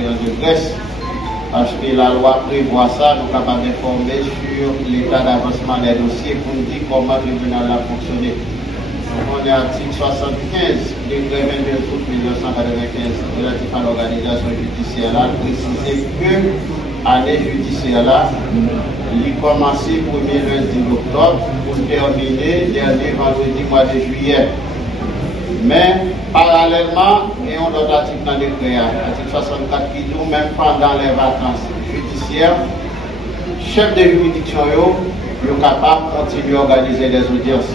conférence de presse, parce que la loi prévoit ça, nous sommes capables d'informer sur l'état d'avancement des dossiers pour nous dire comment le tribunal a fonctionné. On est à article 75, décret 22 août 1995 relatif à l'organisation judiciaire là, précisé que l'année judiciaire là, il a commencé le 1er lundi d'octobre pour terminer dernier vendredi mois de juillet. Mais parallèlement, il y a un autre article dans le décret, article 64 qui dit même pendant les vacances judiciaires, chef de juridiction est capable de continuer à organiser des audiences.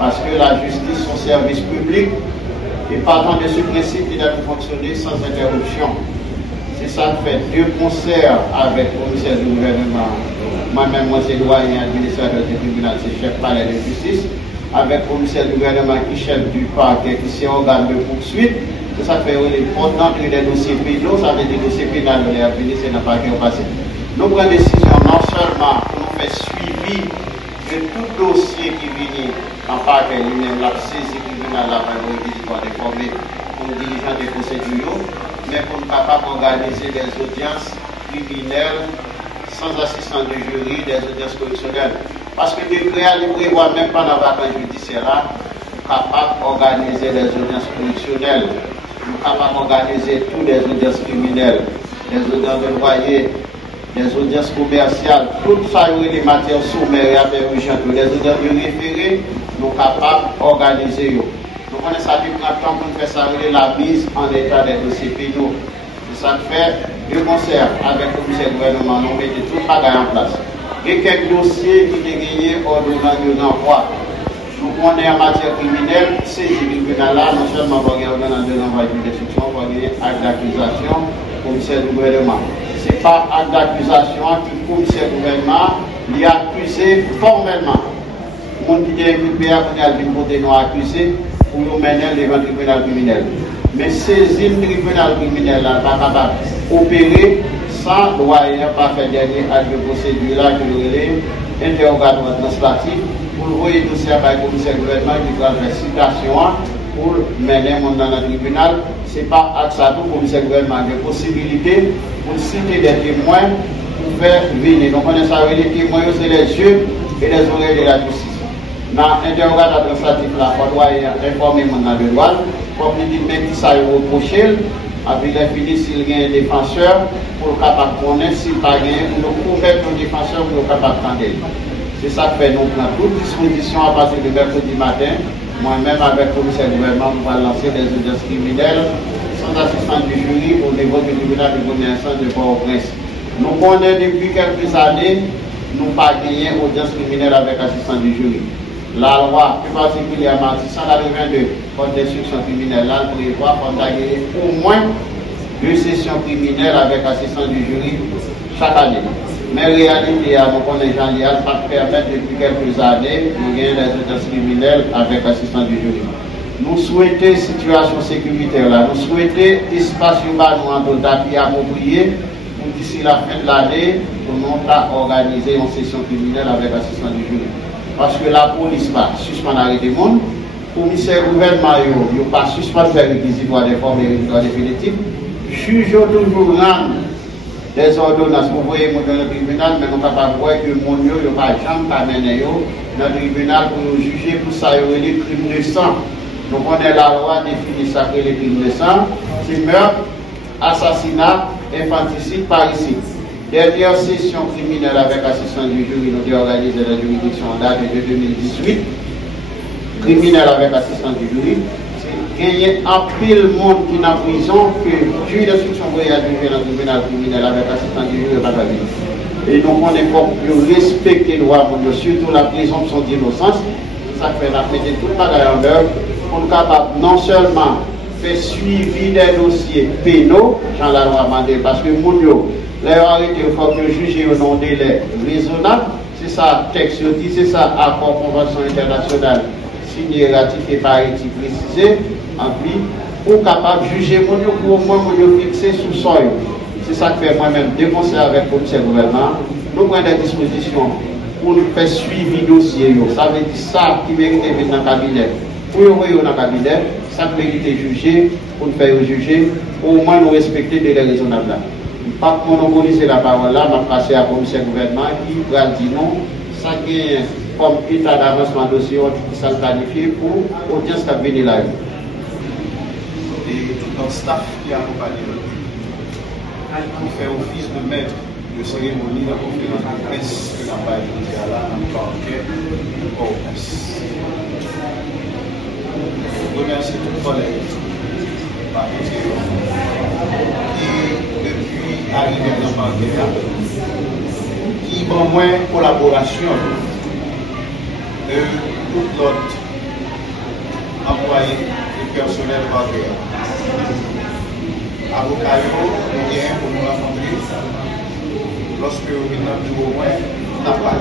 Parce que la justice, son service public, et partant de ce principe, il doit fonctionner sans interruption. C'est ça qui fait deux concerts avec le commissaire du gouvernement. Moi-même, moi, c'est doyen administrateur du tribunal, c'est chef palais de justice, avec le commissaire du gouvernement qui est chef du parquet, qui est organe de poursuite. C'est ça qui fait les fonds d'entrée des dossiers pénaux, ça veut dire des dossiers pénaux, les venir, c'est dans le parquet au passé. Nous prenons des décisions non seulement pour nous faire suivi de tout dossier qui vient en parquet lui-même, la saisie tribunal, la réquisitoire des formés pour le dirigeant des procédures, mais pour nous capables d'organiser des audiences criminelles sans assistance du jury, des audiences correctionnelles. Parce que le décret prévoit même pendant la vacance judiciaire là, capable d'organiser des audiences correctionnelles, nous capables d'organiser toutes les audiences criminelles, des audiences de loyer, des audiences commerciales, tout ça, les matières sommaires et urgentes, des audiences de référé, nous sommes capables d'organiser. Nous connaissons ça depuis un temps pour faire ça, la mise en état des dossiers pénaux. C'est ça que fait deux concerts avec le commissaire gouvernement, nous mettons tout le travail en place. Il y a quelques dossiers qui ont gagné ordonnance de renvoi. Nous connaissons en matière criminelle, ces tribunaux-là, non seulement pour gagner ordonnance de renvoi de destruction, pour gagner acte d'accusation, commissaire du gouvernement. Ce n'est pas acte d'accusation que le commissaire du gouvernement lui a accusé formellement. Le monde qui est inculpé a voté non accusé pour nous mener devant le tribunal criminel. Mais saisir le tribunal criminel n'est pas capable d'opérer sans doyen pas faire dernier acte de procédure là que nous relève interrogatoire administratif pour envoyer le dossier à le commissaire du gouvernement qui va faire citation pour mener le monde dans le tribunal. Ce n'est pas à ça tout le commissaire du gouvernement qui a possibilité pour citer des témoins pour faire venir. Donc on a ça, les témoins, c'est les yeux et les oreilles de la justice. Dans l'interrogatoire administratif, on doit informer le droit, pour lui dire qui ça est reproché, avec les filles s'il y a un défenseur, pour capable de connaître s'il n'y a pas gagné, pour nous convaincre nos défenseurs pour nous capable de c'est ça que fait nous prendre toute disposition à partir de mercredi matin. Moi-même, avec le commissaire du gouvernement, nous allons lancer des audiences criminelles sans assistance du jury au niveau du tribunal de première instance de Port-au-Prince. Nous connaissons depuis quelques années, nous pas gagné audience criminelle avec assistance du jury. La loi, plus particulièrement 682, code d'instruction criminelle, là, prévoit qu'on a gagné au moins 2 sessions criminelles avec assistance du jury chaque année. Mais en réalité, à mon collège Jean-Lial, ça permet depuis quelques années de gagner des audiences criminelles avec assistance du jury. Nous souhaitons situation sécuritaire là, nous souhaitons espace urbain nous d'appui approprié pour d'ici la fin de l'année, pour nous organiser une session criminelle avec assistance du jury. Parce que la police va suspendre l'arrêt des monde, le commissaire gouvernement n'a pas suspendu faire réquisitoire des formes et réquisitoire définitif, juge toujours rendre des ordonnances. Vous voyez, dans le tribunal, mais nous ne pouvons pas voir que mon n'a pas jamais amené dans le tribunal pour juger pour ça, il y a des crimes de sang. Donc on est la loi définit ça que les crimes de sang, c'est meurtre, assassinat, infanticide, parricide. Dernière session criminelle avec assistance du jury, nous avons organisé la juridiction en date de 2018. Criminelle avec assistance du jury. C'est gagner un pile monde qui est en prison que le jury d'instruction voyage dans le tribunal criminel avec assistance du jury pas vivre. Et donc on est pour respecter les lois, surtout la présomption d'innocence. Ça fait la mettre tout le bagage en œuvre pour être capable non seulement faire suivi des dossiers pénaux, dans la loi mandée, parce que mon les arrêtés, il faut que le juge au nom délai raisonnable, c'est ça texte dit, c'est ça accord convention internationale signé, ratifié par Haïti précisé, en plus, pour capable de juger mon pour au moins fixer sous sol. C'est ça que fait moi-même deux conseils avec le commissaire gouvernement, nous prenons des dispositions pour nous faire suivi dossier. Ça veut dire ça qui mérite de venir dans le cabinet. pour envoyer dans le cabinet, ça mérite juger, pour nous faire juger, au moins nous respecter des délais raisonnables. Pas monopoliser la parole là, m'a passé à la commissaire gouvernement qui va dire non, ça gagne comme état d'avancement dossier, ça le planifié pour l'audience qui a venu là. Et tout notre staff qui accompagne le pour faire office de maître de cérémonie de la conférence de presse que la page là en parquet au presse. Je remercie tous les collègues qui, depuis arriver dans le parquet, qui ont moins collaboration de toute l'autre employé et personnel parquet. Avocat, nous viens pour nous rencontrer lorsque nous venons du bureau, nous n'avons pas.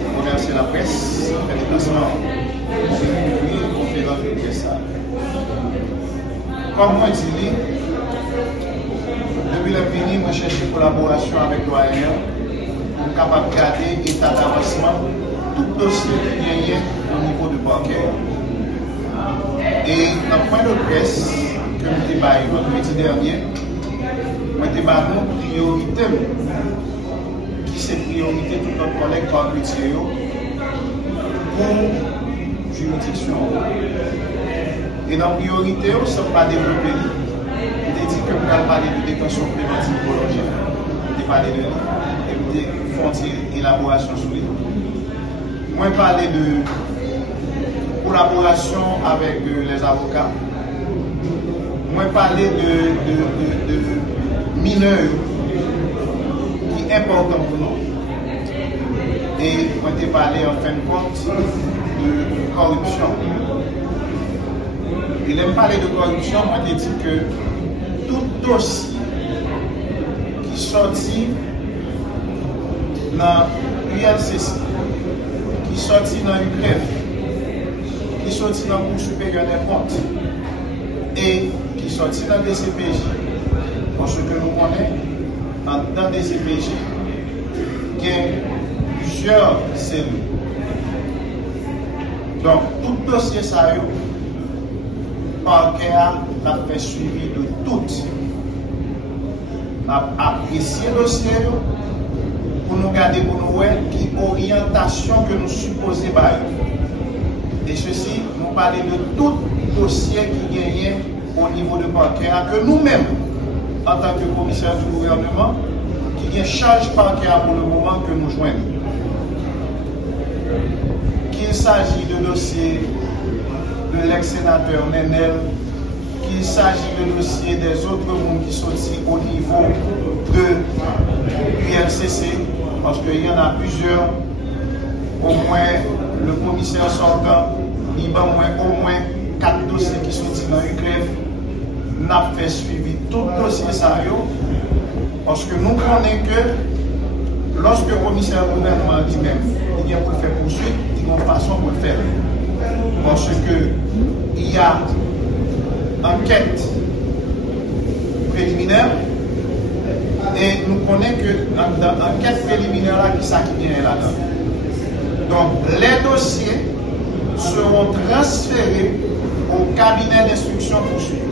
Je remercie la presse, le déplacement, une conférence de presse. Comme moi, je dis, depuis le pays, je cherche une collaboration avec l'OAN pour capable de garder l'état d'avancement tout dossier qui gagne au niveau du parquet. Et dans le point de presse, que nous débattons vendredi dernier, nous débattons priorité, qui c'est priorité de notre collègue par Cloutier pour juridiction. Et dans la priorité, nous ne sommes pas développés. Il dit que nous allons parler de détention préventive prolongée. Nous allons parler de et nous allons faire une élaboration sur lui. Moi, parler de collaboration avec les avocats. Moi, parler de mineurs qui est important pour nous. Et moi, je parler en fin de compte de corruption. Il aime parler de corruption, moi, je dis que tout dossier qui sortit dans l'ULCC, qui sortit dans l'UCREF, qui sortit dans le Cour supérieure des comptes, et qui sortit dans des CPJ, parce que nous connaissons, dans des CPJ, il y a plusieurs cellules. Donc, tout dossier ça, parquet a fait suivi de toutes. On a apprécié le dossier pour nous garder pour nous voir qui orientation que nous supposons. Et ceci, nous parlons de tout dossier qui gagne au niveau du parquet, que nous-mêmes, en tant que commissaire du gouvernement, qui charge parquet pour le moment que nous joignons. Qu'il s'agit de dossiers de l'ex-sénateur Nenel, qu'il s'agit de dossiers des autres mondes qui sont ici au niveau de l'ULCC, parce qu'il y en a plusieurs, au moins le commissaire sortant, il y a au moins 4 dossiers qui sont ici dans l'UCREF, n'a fait suivi tout dossier sérieux, parce que nous connaissons que lorsque le commissaire gouvernement dit même, il y a pour faire poursuite, il y a une façon pour le faire. Parce qu'il y a enquête préliminaire et nous connaissons que dans l'enquête préliminaire, là, qui ça qui vient là-dedans. Donc, les dossiers seront transférés au cabinet d'instruction poursuivie.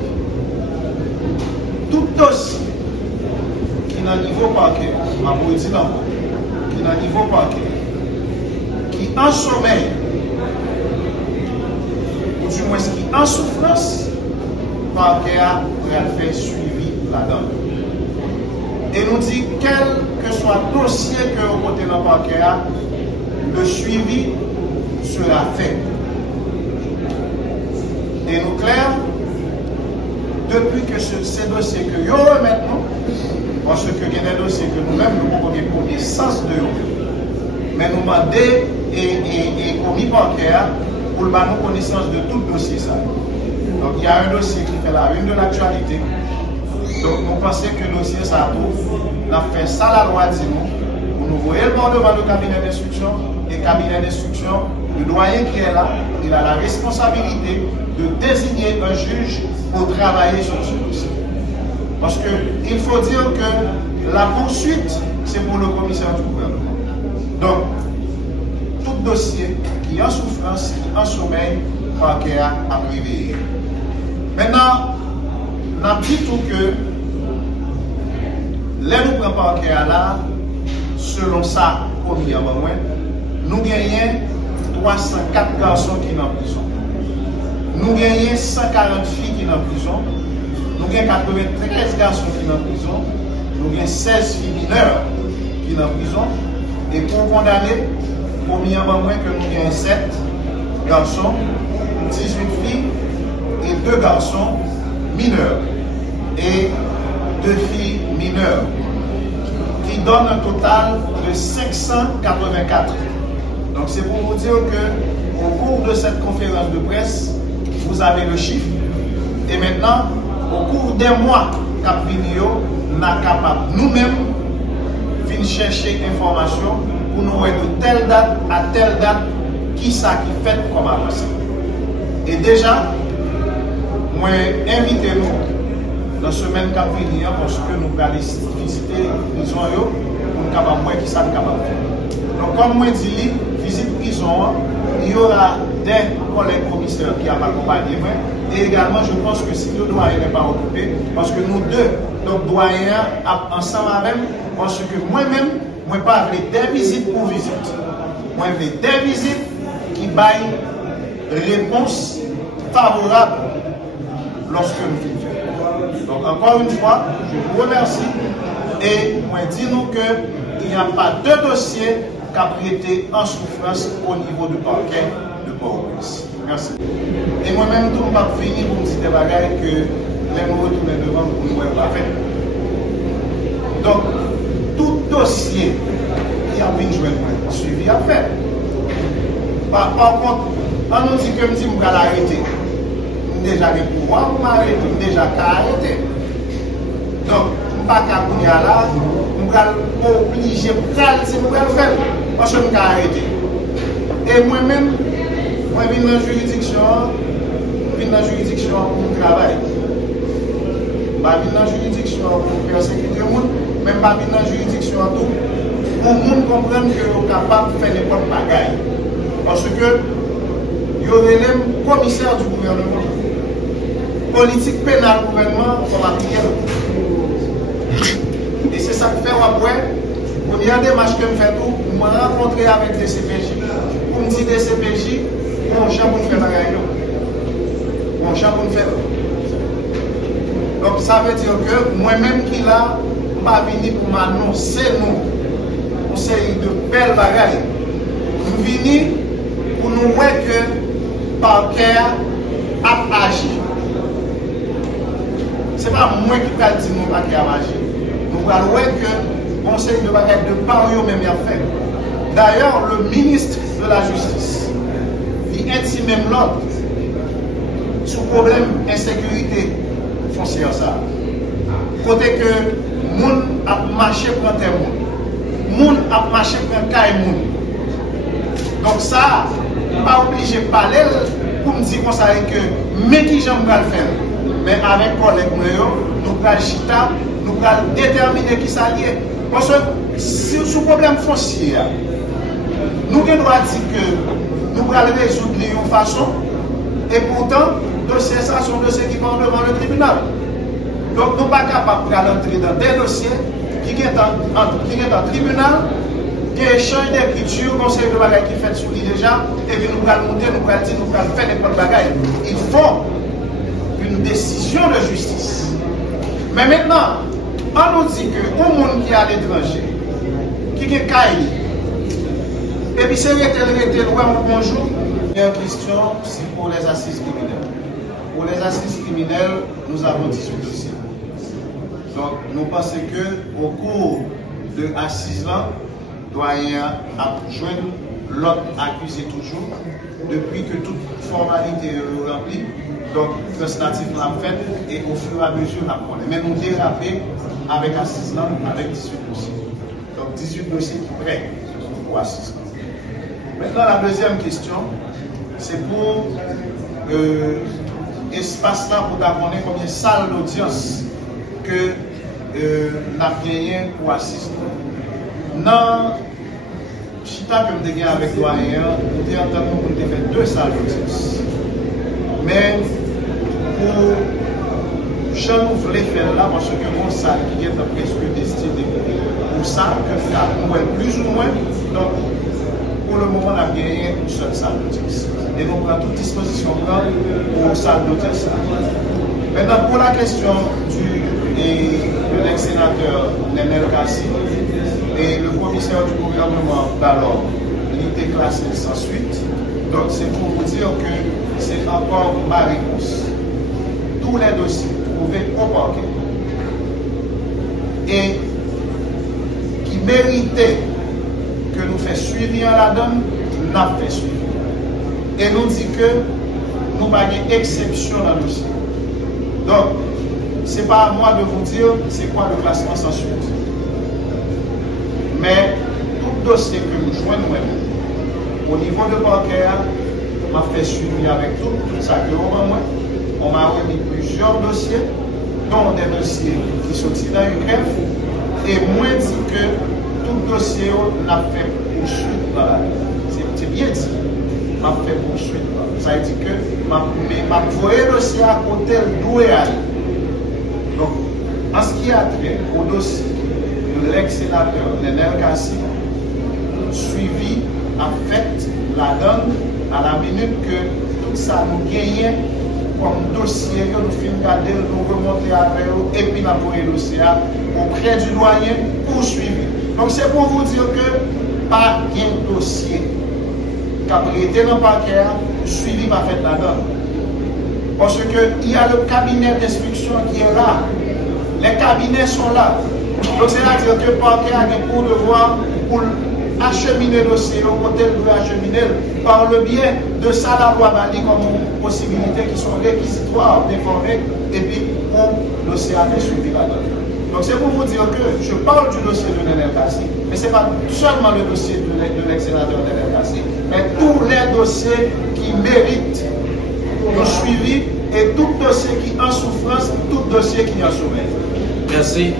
Tout dossier qui n'a niveau parquet, ma politique qui n'a niveau parquet, qui en sommeil, ou du moins qui en souffrance, parquet a fait suivi là-dedans. Et nous dit quel que soit le dossier que vous portez dans le parquet, le suivi sera fait. Et nous clair, depuis que ces dossiers que nous remettons, parce qu'il y a des dossiers que nous-mêmes nous avons connaissance de eux, mais nous demandons et commis parquet pour nous connaissance de tout dossier. Ça. Donc il y a un dossier qui fait la une de l'actualité. Donc nous pensons que le dossier ça nous a fait ça la loi dit nous, pour nous voyons devant le cabinet d'instruction et le cabinet d'instruction, le doyen qui est là, il a la responsabilité de désigner un juge pour travailler sur ce dossier. Parce qu'il faut dire que la poursuite, c'est pour le commissaire du gouvernement. Donc, tout dossier qui est en souffrance, en sommeil, parquet a réveillé. Maintenant, nous avons dit tout que les nous prenons parquet là, selon ça, premièrement, nous gagnons 304 garçons qui sont en prison. Nous gagnons 140 filles qui sont en prison. Nous gagnons 93 garçons qui sont en prison. Nous gagnons 16 filles mineures qui sont en prison. Et pour condamner, premièrement, que nous gagnons 7 garçons, 18 filles et 2 garçons mineurs. Et 2 filles mineures. Qui donne un total de 584. Donc c'est pour vous dire que au cours de cette conférence de presse, vous avez le chiffre. Et maintenant, au cours des mois cap vidéo, nous sommes capables nous-mêmes de chercher information pour nous voir de telle date à telle date qui ça qui fait comme avancé. Et déjà, moi invitez-nous dans la semaine cap vidéo parce que nous allons visiter les prison pour nous capables voir qui ça nous capable faire. Donc comme moi dis, visite prison, il y aura des collègues commissaires qui vont accompagner moi. Et également, je pense que si le doyen n'est pas occupé, parce que nous deux, donc doyens, ensemble avec, parce que moi-même, moi pas avec des visites pour visite. Moi avec des visites qui baillent réponse favorable lorsque nous vivons. Donc encore une fois, je vous remercie et moi dis-nous qu'il n'y a pas de dossier qui a été en souffrance au niveau du parquet de Port-au-Prince. Merci. Et moi-même, tout le monde va finir pour me dire des bagailles que les nous retourner devant pour nous pas faire. Donc, tout dossier qui a bien joué suivi à faire. Par contre, on nous dit que je vais l'arrêter. Je déjà le pouvoir pour m'arrêter, je déjà arrêter. Donc, je ne vais pas venir là, je vais obliger si je vais le faire, parce que je vais arrêter. Et moi-même, je viens dans la juridiction pour travailler. Je viens dans la juridiction pour persécuter les gens, même pas dans la juridiction pour que les gens comprennent que sont capables de faire n'importe bagaille. Parce que il y aurait le commissaire du gouvernement. Politique pénale du gouvernement, il faut appliquer. Et c'est ça que fait après. Pour dire des démarches que je fais tout, je me rencontrer avec des CPJ. Pour me dire des CPJ, on cherche pour faire la réunion. On cherche pour faire. Donc ça veut dire que moi-même qui là, je ne pas venir pour m'annoncer nous. On série de belles bagailles. Nous venons pour nous voir que le parquet a agi. Ce n'est pas moi qui vais dire que le parquet a agi. Nous allons voir que le conseil de bagaille de Paris même a fait. D'ailleurs, le ministre de la Justice, il intime même l'ordre sur le problème d'insécurité foncière. Côté que les gens ont marché pour un témoin. Les gens ont marché pour un cas. Donc ça, pas obligé de parler pour me dire que mais qui j'aime le faire. Mais avec collègues, nous allons chita, nous allons déterminer qui ça lié. Parce que sur le problème foncier, nous devons dire que nous allons résoudre de une façon, et pourtant, dossier ça sont dossiers qui vont devant le tribunal. Donc nous ne sommes pas capables d'entrer dans des dossiers qui sont en tribunal, qui est échange d'écriture, conseil de bagaille qui fait sous lui déjà, et puis nous allons monter, nous allons dire, nous allons faire des points de bagaille. Il faut une décision de justice. Mais maintenant, on nous dit que au monde qui est à l'étranger, qui est caillé, et puis c'est rété loin bonjour. La question, c'est pour les assises criminelles. Pour les assises criminelles, nous avons 18 dossiers. Donc, nous pensons qu'au cours de l'assise là, doyen a joindre l'autre accusé toujours, depuis que toute formalité est remplie. Donc, le statut l'a fait et au fur et à mesure, on a parlé. Mais nous dérapé avec assise là, avec 18 dossiers. Donc, 18 dossiers qui prêts pour assise. Maintenant, la deuxième question, c'est pour espace là pour connaître combien de salles d'audience que nous avons gagné pour assister. Dans chita que je suis avec doyen, nous avons entendu qu'on a fait 2 salles d'audience. Mais pour je nous voulais faire là, parce que mon salle qui est presque destiné pour ça, que faire plus ou moins. Donc, pour le moment, on a gagné une seule salle d'audience. Et donc, on a toute disposition pour la salle d'audience. Maintenant, pour la question de l'ex-sénateur Nenel Kassi et le commissaire du gouvernement Ballon, il était classé sans suite. Donc, c'est pour vous dire que c'est encore ma réponse. Tous les dossiers trouvés au parquet et qui méritaient que nous fassions suivre la donne, nous l'avons fait suivre. Et nous dit que nous n'avons pas d'exception dans le dossier. Donc, ce n'est pas à moi de vous dire c'est quoi le classement sans suite. Mais tout dossier que nous jouons nous-mêmes, au niveau de parquet, on m'a fait suivi avec tout ça que on m'a remis plusieurs dossiers, dont des dossiers qui sont dans une greffe, et moi dit que tout dossier n'a fait poursuite dans la vie. C'est bien dit, m'a fait poursuite. Ça veut dire que m'a envoyé le dossier à côté d'où est allé. Donc, en ce qui a trait au dossier de l'ex-sénateur Nenel Kassi, suivi a fait la donne à la minute que tout ça nous gagnait comme dossier, nous finissons garder, nous remonter après et puis nous avons le dossier auprès du doyen poursuivi. Donc c'est pour vous dire que pas un dossier qui a été dans le parquet, suivi par fait la donne. Parce qu'il y a le cabinet d'instruction qui est là. Les cabinets sont là. Donc c'est-à-dire que le parquet a pour devoir pour acheminer le dossier au côté de acheminer par le biais de ça la loi m'a dit comme possibilités qui sont réquisitoires d'informer et puis pour le dossier a été suivi là-dedans. Donc c'est pour vous dire que je parle du dossier de Nenel Kassi, mais ce n'est pas seulement le dossier de l'ex-sénateur Nenel Kassi, mais tous les dossiers qui méritent le suivi et tout dossier qui est en souffrance, tout dossier qui est en sommeil. Merci.